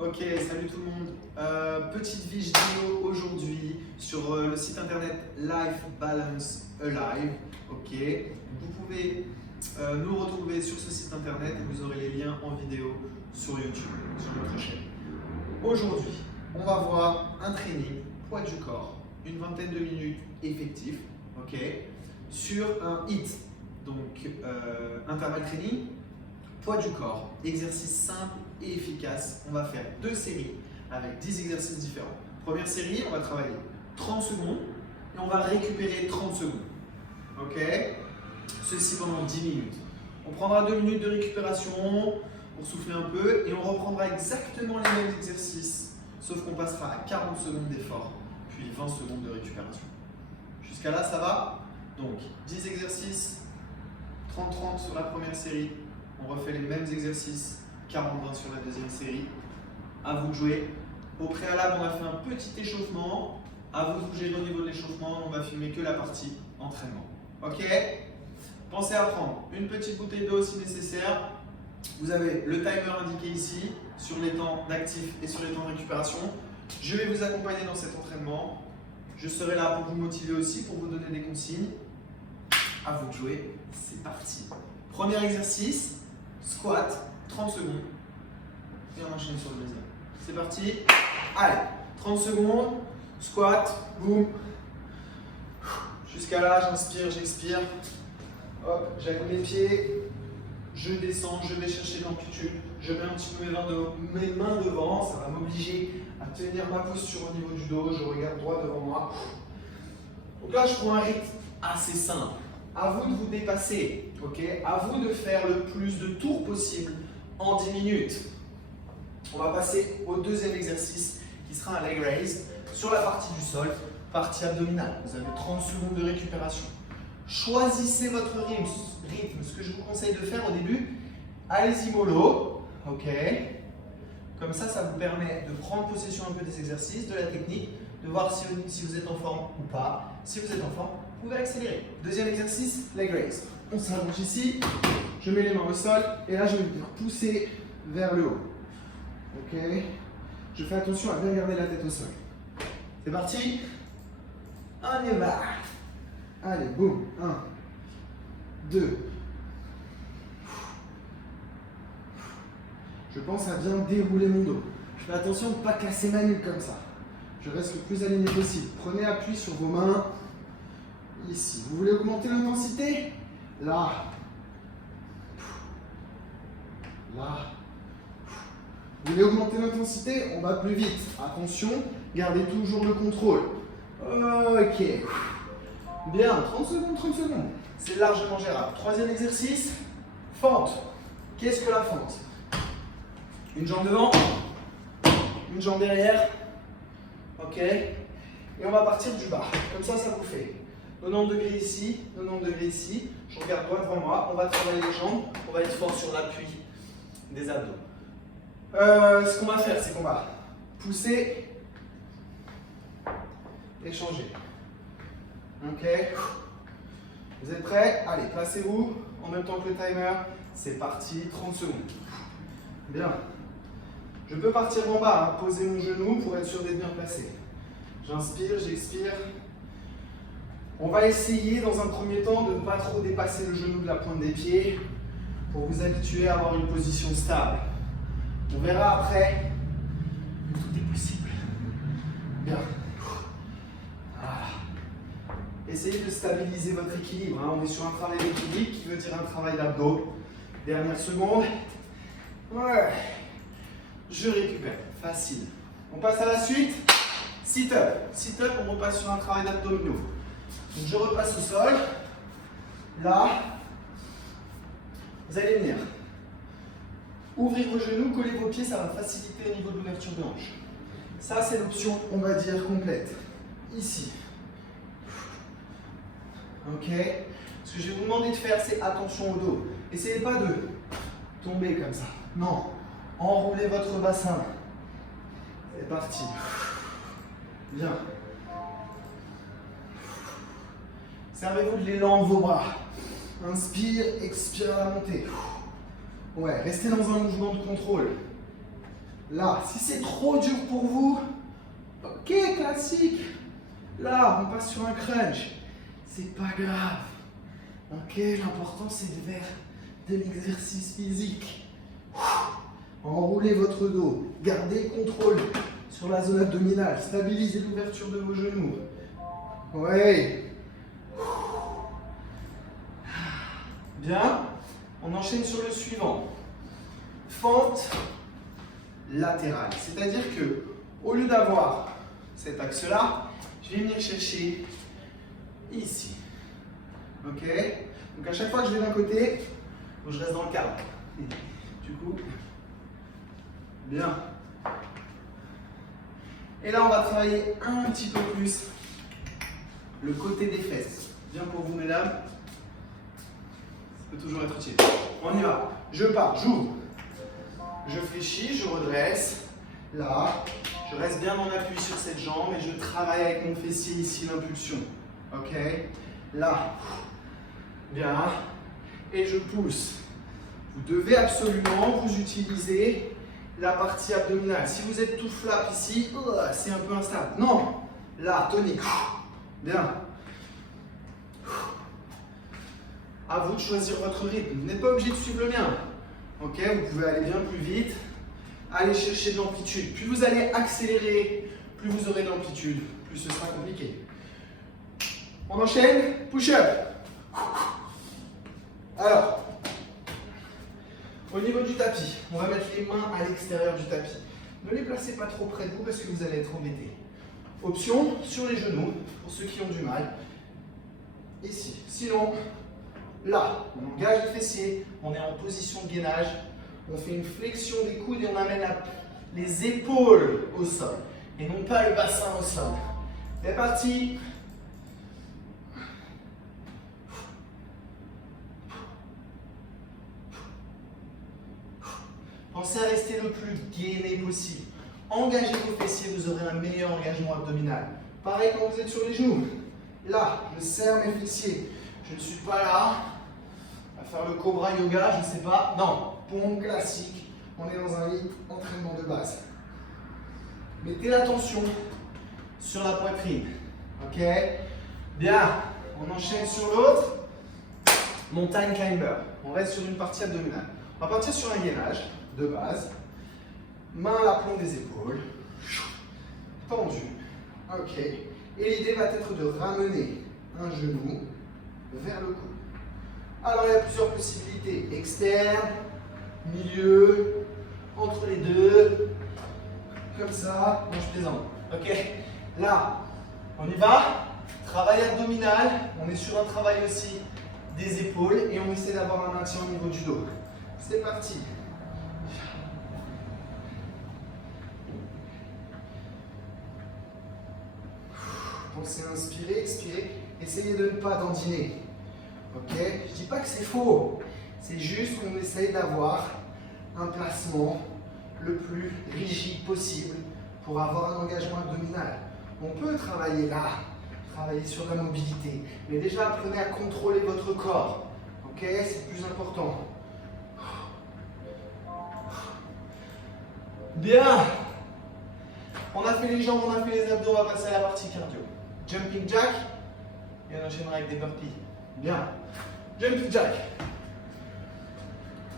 Ok, salut tout le monde. Petite vidéo aujourd'hui sur le site internet Life Balance Alive. Ok, vous pouvez nous retrouver sur ce site internet et vous aurez les liens en vidéo sur YouTube, sur notre chaîne. Aujourd'hui, on va voir un training poids du corps, une vingtaine de minutes effectif, ok, sur un HIIT, donc intervalle training, poids du corps, exercice simple et efficace. On va faire 2 séries avec 10 exercices différents. Première série, on va travailler 30 secondes et on va récupérer 30 secondes. Ok? Ceci pendant 10 minutes. On prendra 2 minutes de récupération pour souffler un peu et on reprendra exactement les mêmes exercices, sauf qu'on passera à 40 secondes d'effort, puis 20 secondes de récupération. Jusqu'à là, ça va? Donc, 10 exercices, 30-30 sur la première série. On refait les mêmes exercices, 40-20 sur la deuxième série. À vous de jouer. Au préalable, on a fait un petit échauffement. À vous de gérer au niveau de l'échauffement. On va filmer que la partie entraînement. Ok? Pensez à prendre une petite bouteille d'eau si nécessaire. Vous avez le timer indiqué ici sur les temps d'actif et sur les temps de récupération. Je vais vous accompagner dans cet entraînement. Je serai là pour vous motiver aussi, pour vous donner des consignes. À vous de jouer. C'est parti. Premier exercice. Squat, 30 secondes, et on enchaîne sur le deuxième. C'est parti. Allez, 30 secondes, squat, boum. Jusqu'à là, j'inspire, j'expire. Hop, j'aligne mes pieds, je descends, je vais chercher l'amplitude. Je mets un petit peu mes mains devant, ça va m'obliger à tenir ma posture au niveau du dos. Je regarde droit devant moi. Donc là, je prends un rythme assez simple. À vous de vous dépasser, ok? À vous de faire le plus de tours possible en 10 minutes. On va passer au deuxième exercice qui sera un leg raise sur la partie du sol, partie abdominale. Vous avez 30 secondes de récupération. Choisissez votre rythme. Ce que je vous conseille de faire au début, allez-y mollo, ok? Comme ça vous permet de prendre possession un peu des exercices, de la technique, de voir si vous êtes en forme ou pas. Si vous êtes en forme, vous pouvez accélérer. Deuxième exercice, leg raise. On s'allonge ici, je mets les mains au sol et là je vais venir pousser vers le haut. Ok? Je fais attention à bien garder la tête au sol. C'est parti. On y va. Allez, boum. 1, 2. Je pense à bien dérouler mon dos. Je fais attention de ne pas casser ma nuque comme ça. Je reste le plus aligné possible. Prenez appui sur vos mains. Ici. Vous voulez augmenter l'intensité? Là. Là. Vous voulez augmenter l'intensité? On va plus vite. Attention, gardez toujours le contrôle. Ok. Bien, 30 secondes, 30 secondes. C'est largement gérable. Troisième exercice, fente. Qu'est-ce que la fente? Une jambe devant, une jambe derrière. Ok. Et on va partir du bas. Comme ça vous fait 90 degrés ici, 90 degrés ici. Je regarde droit devant moi. On va travailler les jambes. On va être fort sur l'appui des abdos. Ce qu'on va faire, c'est qu'on va pousser et changer. Ok. Vous êtes prêts? Allez, placez-vous en même temps que le timer. C'est parti, 30 secondes. Bien. Je peux partir en bas, hein, poser mon genou pour être sûr d'être bien placé. J'inspire, j'expire. On va essayer dans un premier temps de ne pas trop dépasser le genou de la pointe des pieds pour vous habituer à avoir une position stable. On verra après, mais tout est possible. Bien. Voilà. Essayez de stabiliser votre équilibre. Hein. On est sur un travail d'équilibre qui veut dire un travail d'abdos. Dernière seconde. Ouais. Je récupère. Facile. On passe à la suite. Sit-up. Sit-up, on repasse sur un travail d'abdominaux. Donc je repasse au sol. Là. Vous allez venir. Ouvrir vos genoux, coller vos pieds, ça va faciliter au niveau de l'ouverture de hanche. Ça, c'est l'option, on va dire, complète. Ici. Ok. Ce que je vais vous demander de faire, c'est attention au dos. Essayez pas de tomber comme ça. Non. Enroulez votre bassin. C'est parti. Bien. Servez-vous de l'élan de vos bras. Inspire, expire à la montée. Ouais, restez dans un mouvement de contrôle. Là, si c'est trop dur pour vous, ok, classique. Là, on passe sur un crunch. C'est pas grave. Ok, l'important c'est de faire de l'exercice physique. Enroulez votre dos. Gardez le contrôle sur la zone abdominale. Stabilisez l'ouverture de vos genoux. Ouais. Bien. On enchaîne sur le suivant. Fente latérale. C'est-à-dire que, au lieu d'avoir cet axe-là, je vais venir chercher ici. Ok? Donc à chaque fois que je vais d'un côté, je reste dans le cadre. Du coup, bien. Et là, on va travailler un petit peu plus le côté des fesses. Bien pour vous, mesdames. Ça peut toujours être utile. On y va. Je pars, j'ouvre. Je fléchis, je redresse. Là, je reste bien en appui sur cette jambe et je travaille avec mon fessier ici l'impulsion. Ok? Là, bien. Et je pousse. Vous devez absolument vous utiliser la partie abdominale. Si vous êtes tout flap ici, c'est un peu instable. Non, là, tonique. Bien. À vous de choisir votre rythme. Vous n'êtes pas obligé de suivre le mien. Ok, vous pouvez aller bien plus vite. Allez chercher de l'amplitude. Plus vous allez accélérer, plus vous aurez d'amplitude, plus ce sera compliqué. On enchaîne. Push-up. Alors, au niveau du tapis, on va mettre les mains à l'extérieur du tapis. Ne les placez pas trop près de vous parce que vous allez être embêté. Option sur les genoux, pour ceux qui ont du mal. Ici. Sinon, là, on engage les fessiers, on est en position de gainage, on fait une flexion des coudes et on amène les épaules au sol. Et non pas le bassin au sol. C'est parti. Pensez à rester le plus gainé possible. Engagez vos fessiers, vous aurez un meilleur engagement abdominal. Pareil quand vous êtes sur les genoux. Là, je serre mes fessiers. Je ne suis pas là à faire le cobra yoga, je ne sais pas. Non, pompe classique. On est dans un lit entraînement de base. Mettez l'attention sur la poitrine. Ok? Bien. On enchaîne sur l'autre. Montagne climber. On reste sur une partie abdominale. On va partir sur un gainage de base. Main à l'aplomb des épaules. Tendu. Ok. Et l'idée va être de ramener un genou vers le cou. Alors il y a plusieurs possibilités. Externe, milieu, entre les deux. Comme ça. Non, je plaisante. Ok. Là, on y va. Travail abdominal. On est sur un travail aussi des épaules et on essaie d'avoir un maintien au niveau du dos. C'est parti. Pensez à inspirer, expirer. Essayez de ne pas dandiner. Ok? Je ne dis pas que c'est faux. C'est juste qu'on essaye d'avoir un placement le plus rigide possible pour avoir un engagement abdominal. On peut travailler là, travailler sur la mobilité. Mais déjà, apprenez à contrôler votre corps. Ok? C'est plus important. Bien. On a fait les jambes, on a fait les abdos, on va passer à la partie cardio. Jumping jack. Et on enchaînera avec des burpees. Bien. Jumping jack.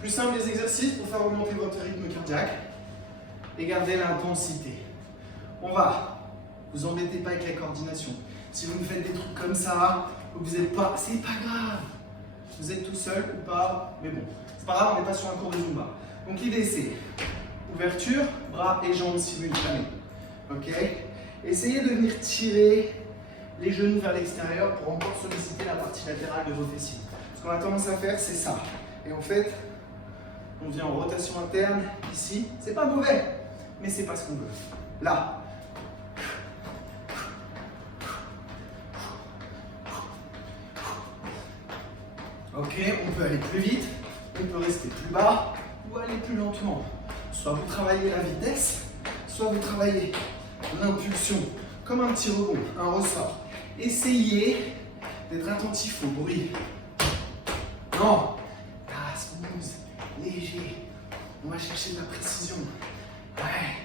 Plus simple des exercices pour faire augmenter votre rythme cardiaque et garder l'intensité. On va. Vous embêtez pas avec la coordination. Si vous me faites des trucs comme ça, vous n'êtes pas, c'est pas grave. Vous êtes tout seul ou pas, mais bon, c'est pas grave, on n'est pas sur un cours de Zumba. Donc l'idée c'est ouverture, bras et jambes simultanés. Ok? Essayez de venir tirer les genoux vers l'extérieur pour encore solliciter la partie latérale de vos fessiers. Ce qu'on a tendance à faire, c'est ça. Et en fait, on vient en rotation interne ici. C'est pas mauvais, mais c'est pas ce qu'on veut. Là. Ok, on peut aller plus vite, on peut rester plus bas ou aller plus lentement. Soit vous travaillez la vitesse, soit vous travaillez l'impulsion, comme un petit rebond, un ressort. Essayez d'être attentif au bruit. Non, smooth, léger. On va chercher de la précision. Ouais.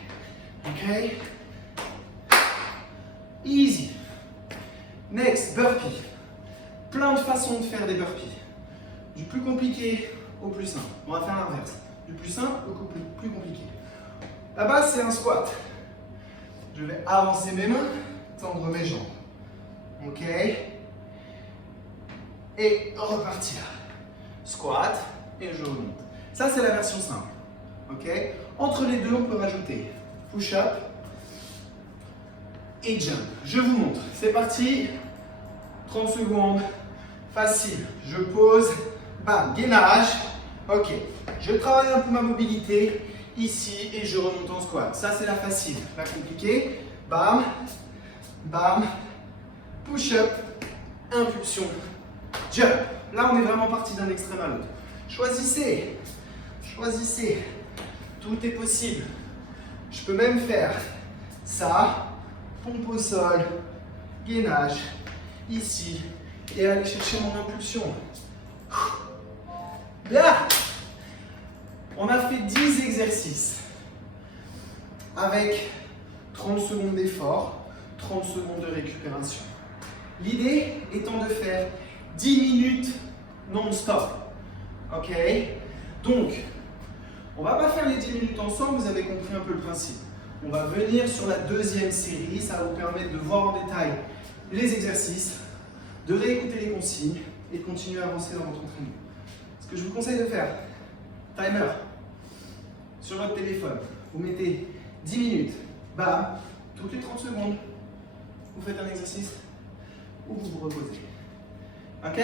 Ok. Easy. Next, burpee. Plein de façons de faire des burpees. Du plus compliqué au plus simple. On va faire l'inverse. Du plus simple au plus compliqué. La base, c'est un squat. Je vais avancer mes mains, tendre mes jambes. Ok. Et repartir. Squat et je remonte. Ça, c'est la version simple. Ok. Entre les deux, on peut rajouter push-up et jump. Je vous montre. C'est parti. 30 secondes. Facile. Je pose. Bam. Gainage. Ok. Je travaille un peu ma mobilité ici et je remonte en squat. Ça, c'est la facile. La compliquée. Bam. Bam. Push-up. Impulsion. Jump. Là, on est vraiment parti d'un extrême à l'autre. Choisissez. Choisissez. Tout est possible. Je peux même faire ça. Pompe au sol. Gainage. Ici. Et aller chercher mon impulsion. Bien. On a fait 10 exercices. Avec 30 secondes d'effort, 30 secondes de récupération. L'idée étant de faire 10 minutes non-stop. Ok? Donc, on ne va pas faire les 10 minutes ensemble, vous avez compris un peu le principe. On va venir sur la deuxième série, ça va vous permettre de voir en détail les exercices, de réécouter les consignes et de continuer à avancer dans votre entraînement. Ce que je vous conseille de faire, timer sur votre téléphone, vous mettez 10 minutes, bam, toutes les 30 secondes, vous faites un exercice ou vous vous reposez. Ok?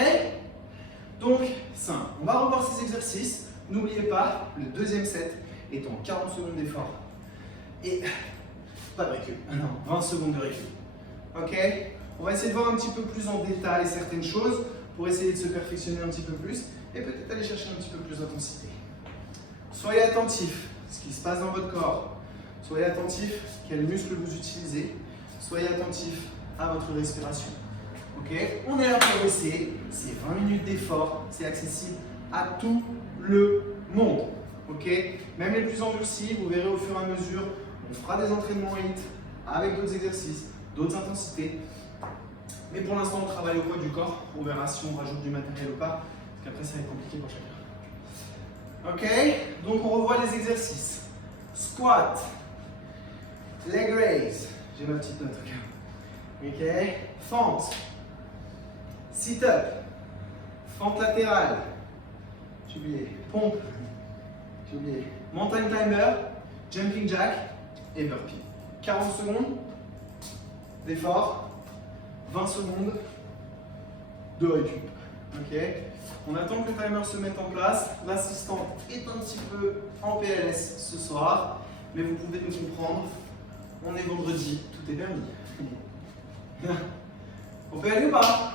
Donc, simple. On va revoir ces exercices. N'oubliez pas, le deuxième set est en 40 secondes d'effort. Et pas de récup. Non, 20 secondes de récup. Ok? On va essayer de voir un petit peu plus en détail certaines choses pour essayer de se perfectionner un petit peu plus et peut-être aller chercher un petit peu plus d'intensité. Soyez attentifs à ce qui se passe dans votre corps. Soyez attentifs quels muscles vous utilisez. Soyez attentifs à votre respiration. Ok? On est là pour progresser. C'est 20 minutes d'effort. C'est accessible à tout le monde. Ok? Même les plus endurcis, vous verrez au fur et à mesure, on fera des entraînements HIIT avec d'autres exercices, d'autres intensités. Mais pour l'instant, on travaille au poids du corps. On verra si on rajoute du matériel ou pas. Parce qu'après, ça va être compliqué pour chacun. Ok? Donc, on revoit les exercices. Squat. Leg raise. J'ai ma petite note. Ok? Fente. Sit-up. Fente latérale. J'ai oublié. Pompe. J'ai oublié. Mountain climber. Jumping jack. Et burpee. 40 secondes d'effort. 20 secondes de récup. Ok? On attend que le timer se mette en place. L'assistante est un petit peu en PLS ce soir, mais vous pouvez nous comprendre. On est vendredi, tout est permis. On peut aller ou pas?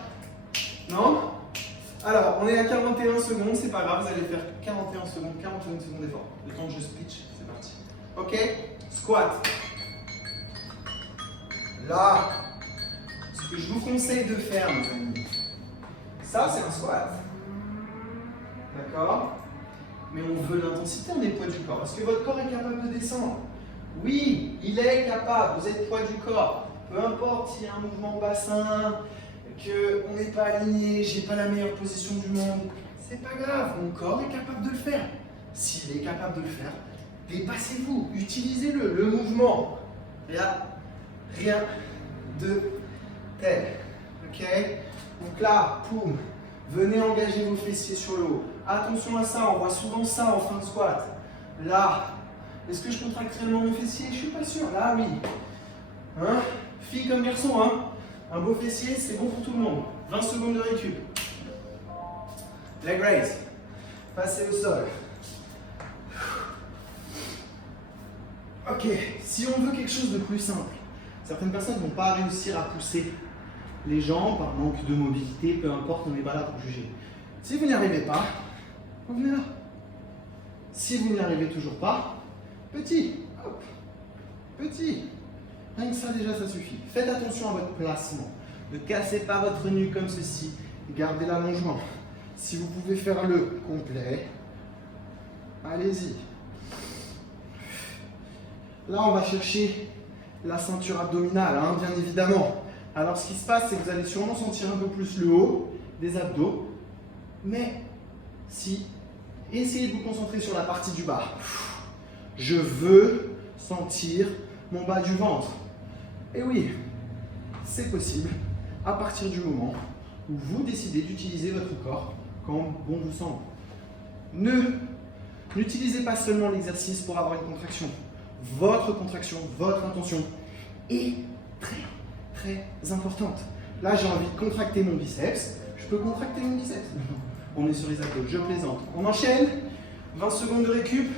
Non? Alors, on est à 41 secondes, c'est pas grave, vous allez faire 41 secondes d'effort. Le temps que je switch, c'est parti. Ok? Squat. Là. Ce que je vous conseille de faire, mes amis, ça c'est un squat. D'accord? Mais on veut l'intensité, on est poids du corps. Est-ce que votre corps est capable de descendre? Oui, il est capable. Vous êtes poids du corps. Peu importe s'il y a un mouvement bassin, qu'on n'est pas aligné, j'ai pas la meilleure position du monde. C'est pas grave, mon corps est capable de le faire. S'il est capable de le faire, dépassez-vous, utilisez-le, le mouvement. Il n'y a rien de tel. Ok? Donc là, poum, venez engager vos fessiers sur le haut. Attention à ça, on voit souvent ça en fin de squat. Là, est-ce que je contracte réellement mes fessiers? Je suis pas sûr. Là, oui. Hein? Fille comme garçon, hein? Un beau fessier, c'est bon pour tout le monde. 20 secondes de récup. Leg raise. Passez au sol. Ok, si on veut quelque chose de plus simple, certaines personnes ne vont pas réussir à pousser les jambes par manque de mobilité, peu importe, on n'est pas là pour juger. Si vous n'y arrivez pas, vous venez là. Si vous n'y arrivez toujours pas, petit, hop, petit. Rien que ça déjà, ça suffit. Faites attention à votre placement. Ne cassez pas votre nuque comme ceci. Gardez l'allongement. Si vous pouvez faire le complet, allez-y. Là, on va chercher la ceinture abdominale, hein, bien évidemment. Alors, ce qui se passe, c'est que vous allez sûrement sentir un peu plus le haut des abdos. Mais si, essayez de vous concentrer sur la partie du bas. Je veux sentir mon bas du ventre. Et oui, c'est possible à partir du moment où vous décidez d'utiliser votre corps comme bon vous semble. N'utilisez pas seulement l'exercice pour avoir une contraction. Votre intention est très, très importante. Là, j'ai envie de contracter mon biceps. Je peux contracter mon biceps. On est sur les abdos, je plaisante. On enchaîne. 20 secondes de récup.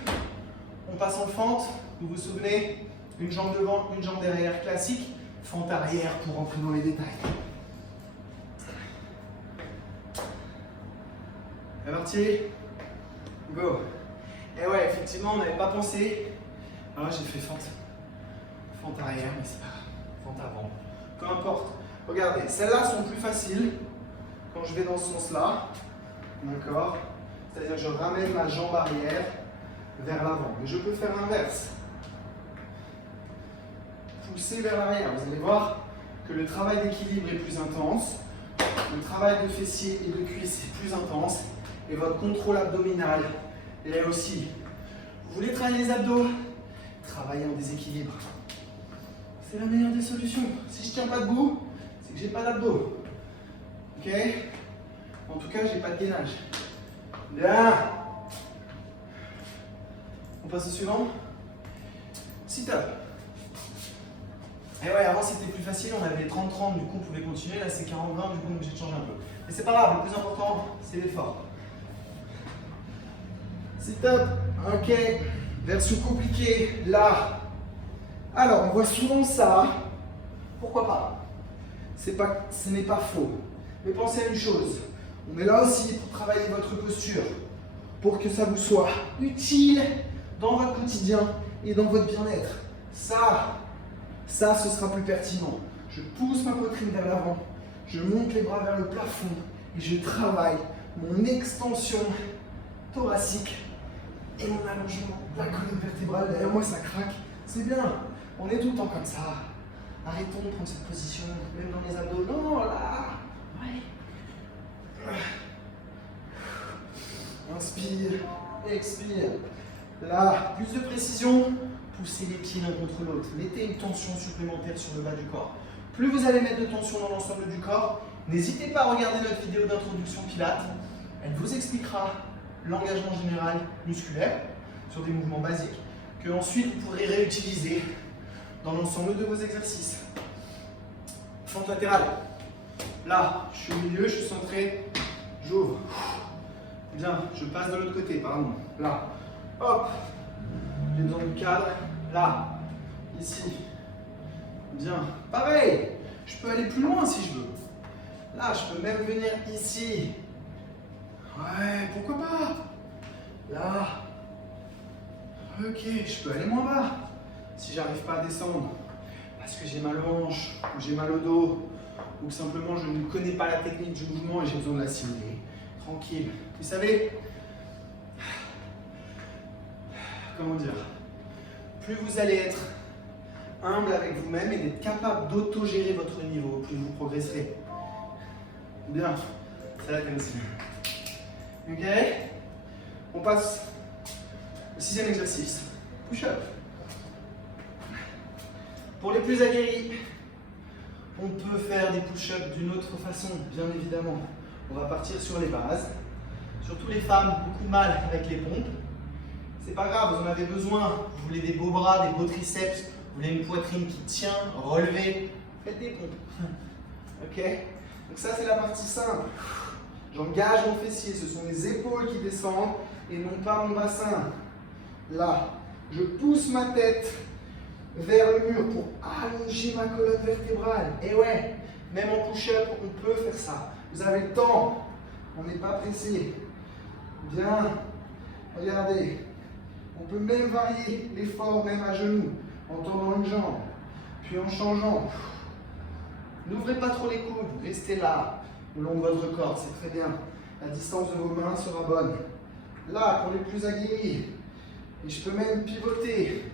On passe en fente. Vous vous souvenez, une jambe devant, une jambe derrière, classique. Fente arrière pour rentrer dans les détails. C'est parti. Go. Et ouais, effectivement, on n'avait pas pensé. Alors là, j'ai fait fente. Fente arrière, mais c'est pas grave. Fente avant. Peu importe. Regardez, celles-là sont plus faciles quand je vais dans ce sens-là. D'accord? C'est-à-dire que je ramène ma jambe arrière vers l'avant. Mais je peux faire l'inverse. Pousser vers l'arrière. Vous allez voir que le travail d'équilibre est plus intense. Le travail de fessier et de cuisse est plus intense. Et votre contrôle abdominal l'est aussi. Vous voulez travailler les abdos? Travaillez en déséquilibre. C'est la meilleure des solutions. Si je ne tiens pas debout, c'est que j'ai pas d'abdos. Ok? En tout cas, j'ai pas de gainage. Bien. On passe au suivant. Sit-up. Et ouais, avant c'était plus facile, on avait 30-30, du coup on pouvait continuer. Là c'est 40-20, du coup on est obligé de changer un peu. Mais c'est pas grave, le plus important, c'est l'effort. Sit-up. Ok. Version compliquée, là. Alors, on voit souvent ça. Pourquoi pas? Ce n'est pas faux. Mais pensez à une chose. On est là aussi pour travailler votre posture, pour que ça vous soit utile dans votre quotidien et dans votre bien-être. Ça, ce sera plus pertinent. Je pousse ma poitrine vers l'avant, je monte les bras vers le plafond et je travaille mon extension thoracique et mon allongement de la colonne vertébrale. Derrière moi, ça craque. C'est bien. On est tout le temps comme ça. Arrêtons de prendre cette position, même dans les abdos. Non, là. Ouais. Inspire, expire. Là, plus de précision. Poussez les pieds l'un contre l'autre. Mettez une tension supplémentaire sur le bas du corps. Plus vous allez mettre de tension dans l'ensemble du corps, n'hésitez pas à regarder notre vidéo d'introduction Pilates. Elle vous expliquera l'engagement général musculaire sur des mouvements basiques que ensuite vous pourrez réutiliser dans l'ensemble de vos exercices. Fente latérale. Là, je suis au milieu, je suis centré, j'ouvre. Bien, je passe de l'autre côté, pardon. Là, hop, j'ai besoin du cadre. Là, ici. Bien, pareil, je peux aller plus loin si je veux. Là, je peux même venir ici. Ouais, pourquoi pas? Là. Ok, je peux aller moins bas. Si j'arrive pas à descendre, parce que j'ai mal aux hanches, ou j'ai mal au dos, ou que simplement je ne connais pas la technique du mouvement et j'ai besoin de la simuler. Tranquille. Vous savez, comment dire, plus vous allez être humble avec vous-même et d'être capable d'autogérer votre niveau, plus vous progresserez. Bien, c'est là comme ça. Ok, on passe au 6e exercice, push-up. Pour les plus aguerris, on peut faire des push-ups d'une autre façon, bien évidemment. On va partir sur les bases. Surtout les femmes, beaucoup mal avec les pompes. C'est pas grave, vous en avez besoin. Vous voulez des beaux bras, des beaux triceps, vous voulez une poitrine qui tient, relevée. Faites des pompes. Ok? Donc ça, c'est la partie simple. J'engage mon fessier, ce sont mes épaules qui descendent et non pas mon bassin. Là, je pousse ma tête vers le mur pour allonger ma colonne vertébrale. Et ouais, même en push-up, on peut faire ça. Vous avez le temps, on n'est pas pressé. Bien, regardez, on peut même varier l'effort, même à genoux, en tendant une jambe, puis en changeant. N'ouvrez pas trop les coudes, restez là, au long de votre corps, c'est très bien. La distance de vos mains sera bonne. Là, pour les plus aguerris, et je peux même pivoter.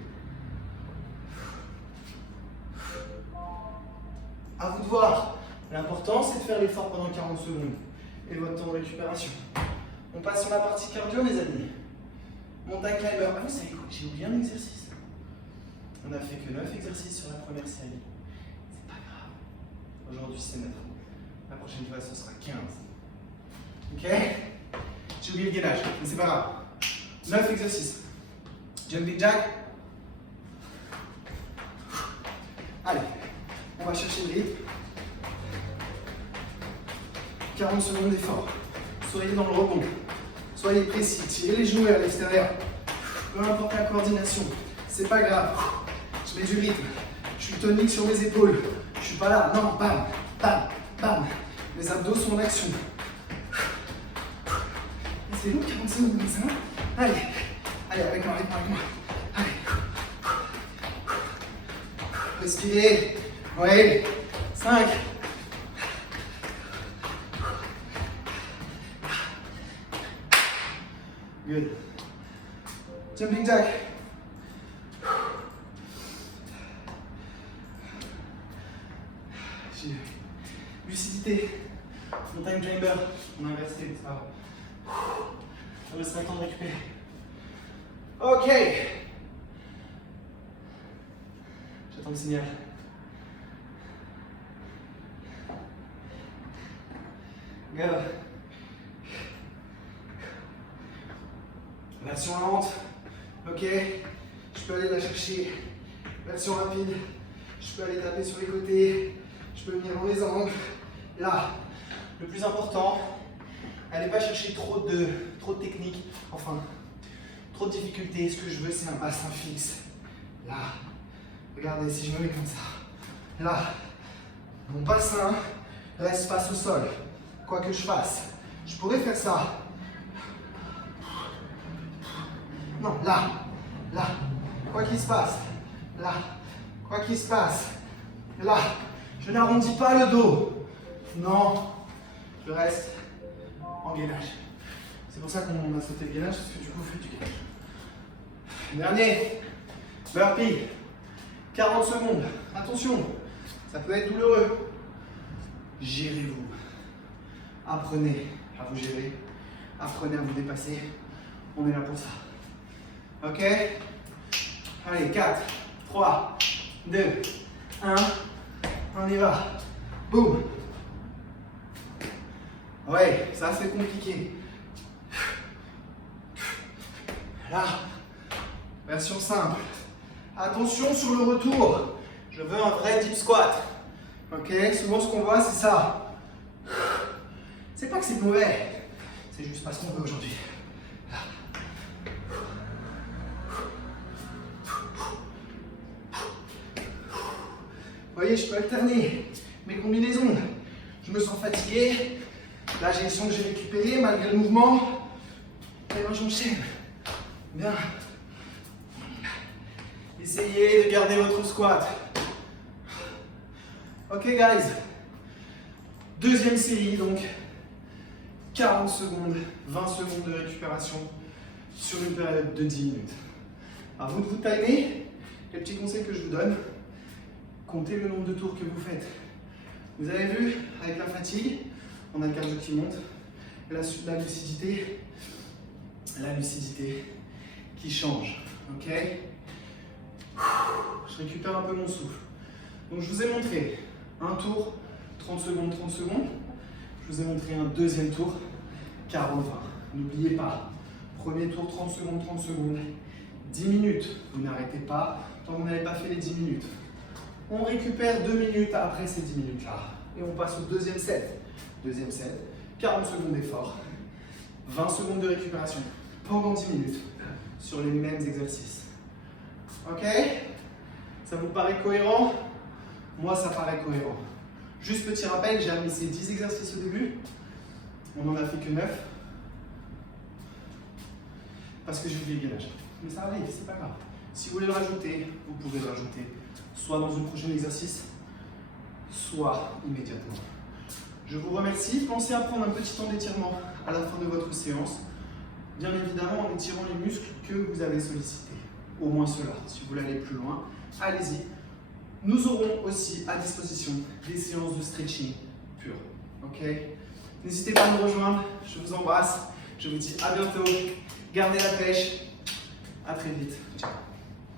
À vous de voir. L'important, c'est de faire l'effort pendant 40 secondes et votre temps de récupération. On passe sur la partie cardio, les amis. Montagne climber. Ah, vous savez quoi? J'ai oublié un exercice. On n'a fait que 9 exercices sur la première série. C'est pas grave. Aujourd'hui, c'est 9. La prochaine fois, ce sera 15. Ok? J'ai oublié le gainage, mais c'est pas grave. 9 exercices. Jumping jack. Allez, on va chercher le rythme. 40 secondes d'effort. Soyez dans le rebond. Soyez précis. Tirez les genoux vers l'extérieur. Peu importe la coordination. C'est pas grave. Je mets du rythme. Je suis tonique sur mes épaules. Je suis pas là. Non, bam, bam, bam. Mes abdos sont en action. C'est long 40 secondes comme ça. Allez, allez, avec moi, avec moi, avec moi. Allez. Respirez. Oui. 5. Good. Jumping jack. Lucidité. Montagne climber. On a inversé, ça va. Ça me sera le temps de récupérer. Ok. J'attends le signal. Go. Version lente. Ok. Je peux aller la chercher. Version rapide. Je peux aller taper sur les côtés. Je peux venir dans les angles. Là. Le plus important, allez pas chercher trop de technique, enfin, trop de difficultés. Ce que je veux, c'est un bassin fixe. Là. Regardez, si je me mets comme ça. Là. Mon bassin reste face au sol. Quoi que je fasse. Je pourrais faire ça. Non, là. Là. Quoi qu'il se passe. Là. Quoi qu'il se passe. Là. Je n'arrondis pas le dos. Non. Je reste en gainage. C'est pour ça qu'on a sauté le gainage, parce que du coup, vous faites du gainage. Dernier. Burpee. 40 secondes. Attention. Ça peut être douloureux. Gérez-vous. Apprenez à vous gérer. Apprenez à vous dépasser. On est là pour ça. Ok? Allez, 4, 3, 2, 1. On y va. Boum. Ouais, ça c'est compliqué. Là, version simple. Attention sur le retour. Je veux un vrai deep squat. Ok, souvent ce qu'on voit c'est ça. C'est pas que c'est mauvais, c'est juste pas ce qu'on veut aujourd'hui. Vous voyez, je peux alterner mes combinaisons. Je me sens fatigué. Là, j'ai l'impression que j'ai récupéré malgré le mouvement. Et moi, j'enchaîne. Bien. Essayez de garder votre squat. Ok, guys. Deuxième série, donc. 40 secondes, 20 secondes de récupération sur une période de 10 minutes. À vous de vous timer. Les petits conseils que je vous donne. Comptez le nombre de tours que vous faites. Vous avez vu, avec la fatigue, on a le cardio qui monte, la lucidité qui change. Ok? Je récupère un peu mon souffle. Donc je vous ai montré un tour, 30 secondes, 30 secondes. Je vous ai montré un deuxième tour, 40-20. N'oubliez pas, premier tour, 30 secondes, 30 secondes. 10 minutes, vous n'arrêtez pas tant que vous n'avez pas fait les 10 minutes. On récupère 2 minutes après ces 10 minutes-là. Et on passe au deuxième set. Deuxième set, 40 secondes d'effort, 20 secondes de récupération pendant 10 minutes sur les mêmes exercices. Ok? Ça vous paraît cohérent? Moi, ça paraît cohérent. Juste petit rappel, j'ai mis 10 exercices au début. On n'en a fait que 9. Parce que j'ai oublié le gainage. Mais ça arrive, c'est pas grave. Si vous voulez le rajouter, vous pouvez le rajouter soit dans un prochain exercice, soit immédiatement. Je vous remercie. Pensez à prendre un petit temps d'étirement à la fin de votre séance. Bien évidemment en étirant les muscles que vous avez sollicités. Au moins cela. Si vous voulez aller plus loin, allez-y. Nous aurons aussi à disposition des séances de stretching pur. Ok? N'hésitez pas à me rejoindre. Je vous embrasse. Je vous dis à bientôt. Gardez la pêche. À très vite. Ciao.